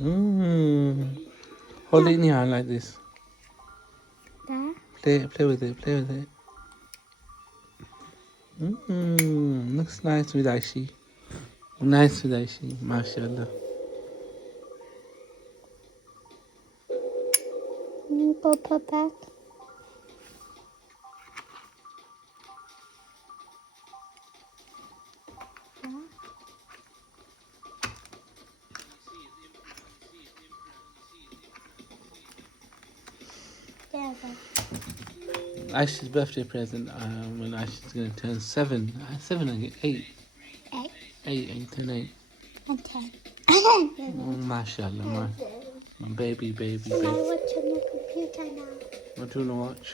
Mmm. Hold it in your hand like this. There. Play with it. Play with it. Mmm. Looks nice with Aishi. Nice with Aishi. MashaAllah. Go put back. Yeah, Aishi's birthday present when Aishi's going to turn 7. 7 again. 8. 8 8 and 8. and 10. Oh, MashaAllah. My baby. I watch on the computer now. What do you want to watch?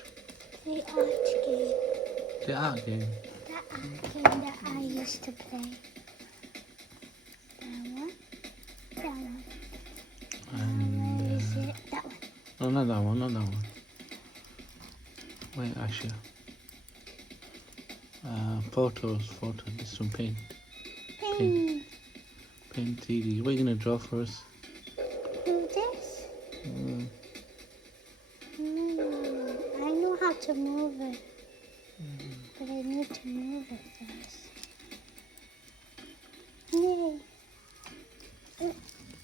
The art game. The art game. The art game that I used to play. That one. That one. And, Where is it? That one. no, not that one. Not that one. Wait, Aisha. Photos. This one, paint. Ping. Paint 3D. What are you going to draw for us? Do this? Mm. I know how to move it. But I need to move it first. Yay.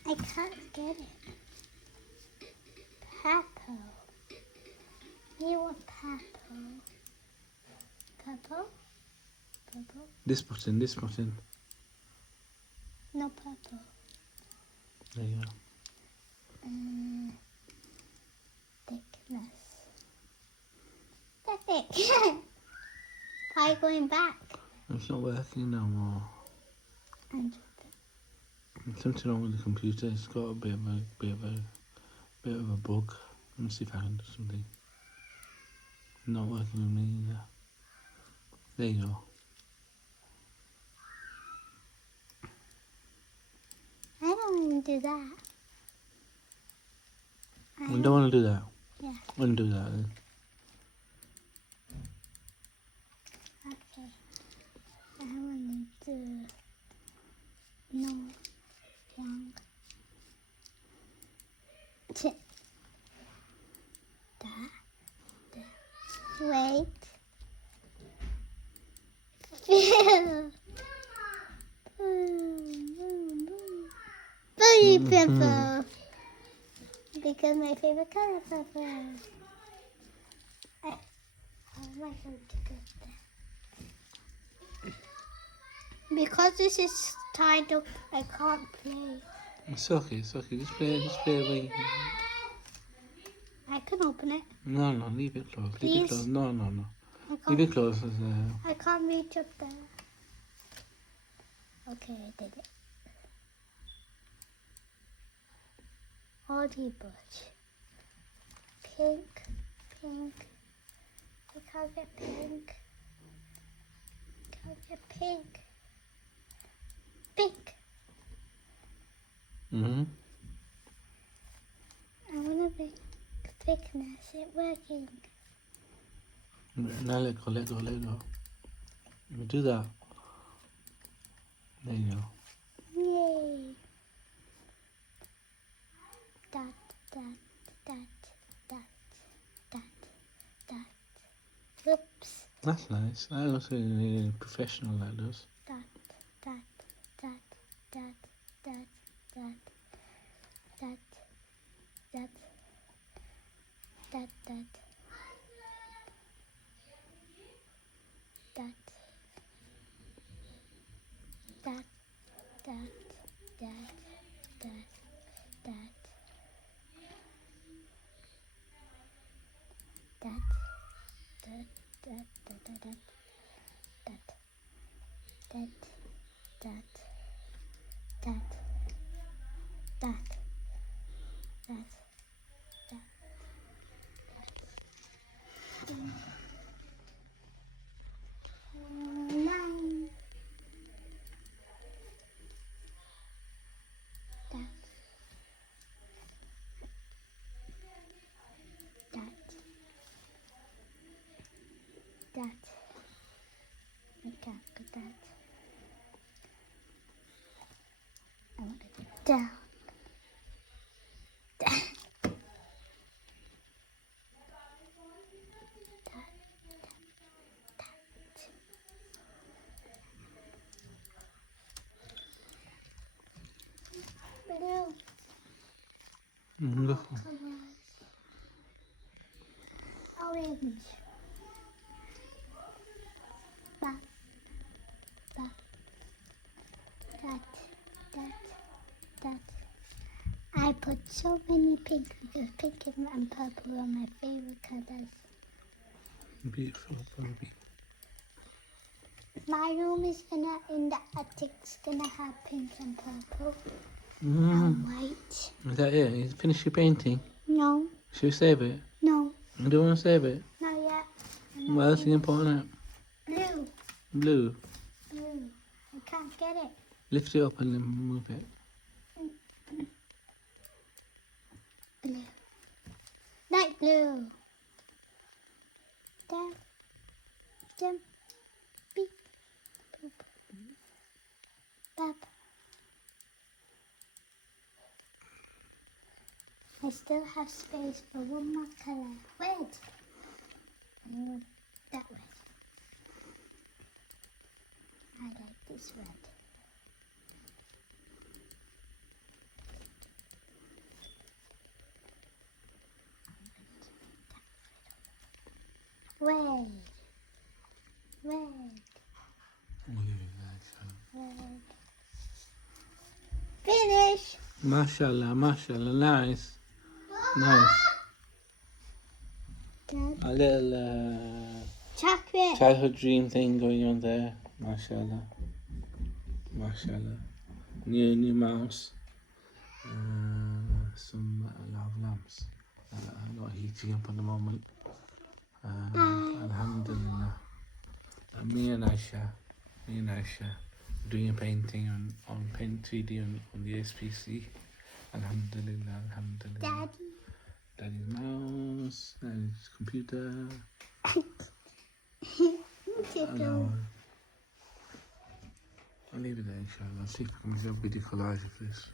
I can't get it. Purple. You want purple. Purple? Purple? This button. No purple. There you go. Thickness. That's it. Why going back? It's not working no more. And Something wrong with the computer. It's got a bit of a bug. Let me see if I can do something. Not working with me either. There you go. I don't want to do that. We don't want to do that. Yeah. We don't do that then. Okay. I want to do no young. Wait. Blue purple. Because my favorite color is purple. How am I going to get that? Because this is tied up, I can't play. It's okay. Just play away. I can open it. No, leave it closed. Please? No. I Leave can't, it closed. I can't reach up there. Okay, I did it. Hardy Bush. Pink. I can't get pink. Pink. Mm-hmm. I want a big thickness. It's working. Now let go. You do that. There you go. Yay. That. Oops. That's nice. That looks really professional, that does. That. Nine. That. I can't get that. I want it down. Go for it. Orange. That. I put so many pink because pink and purple are my favorite colors. Beautiful, baby. My room is in the attic's gonna have pink and purple Mm. and white. Is that it? You finished your painting? No, Should we save it? no, You don't want to save it? not yet. What else are you putting out? Blue, Blue. blue. I can't get it. Lift it up and then move it. Blue. Light blue. Down. Jump. Beep. Boop. Bop. I still have space for one more color. Red. Oh, that red. I like this red. Red. Red. Red. Finish. Mashallah, mashallah, nice. Nice. Dad. A little Chocolate. childhood dream thing going on there. Mashallah. Mashallah. New mouse. Some love lamps. Not heating up at the moment. Alhamdulillah. Me and Aisha doing a painting on Paint 3D on the ACEPC. Alhamdulillah, alhamdulillah. Daddy's mouse, Daddy's computer. Zippo. I'll leave it there, inshallah. See if I can do a video collage of this.